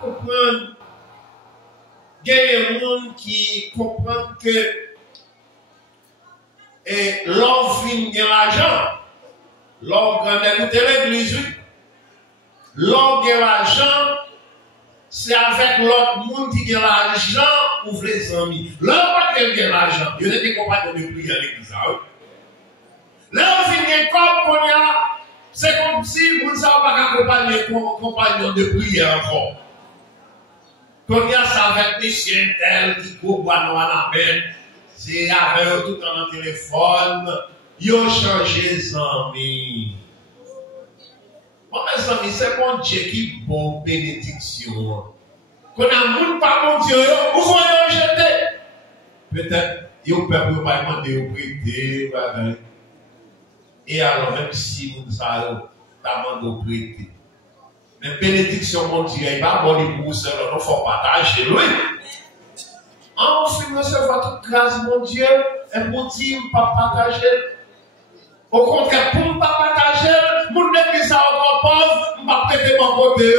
comprendre. Il y a des gens qui comprennent que l'homme vient de l'argent. L'homme vient d'écouter l'église. L'homme vient de l'argent. C'est avec l'autre monde qui a l'argent pour les amis. L'homme pas de l'argent. Il y a des compagnons de prière à l'église. L'homme vient comme c'est comme si vous ne savez pas accompagner compagnons de prière encore. Quand il y a ça avec des chiens tels qui courent dans la main, c'est avec eux tout dans le téléphone, ils ont changé les amis. Mon mes amis, c'est mon Dieu qui bon bénédiction. Quand on a un monde pas mon Dieu, vous voyez jeter. Peut-être, il y a un peuple qui va demander de prêter. Et alors, même si vous savez, vous demandé de prêter. Mais bénédiction, mon Dieu, il va bon pour vous seul, il faut partager, oui. En fin de votre grâce, mon Dieu, et pour dire, ne pas partager. Au contraire, pour ne pas partager, mon église a encore pauvre, je ne vais pas prêter mon côté.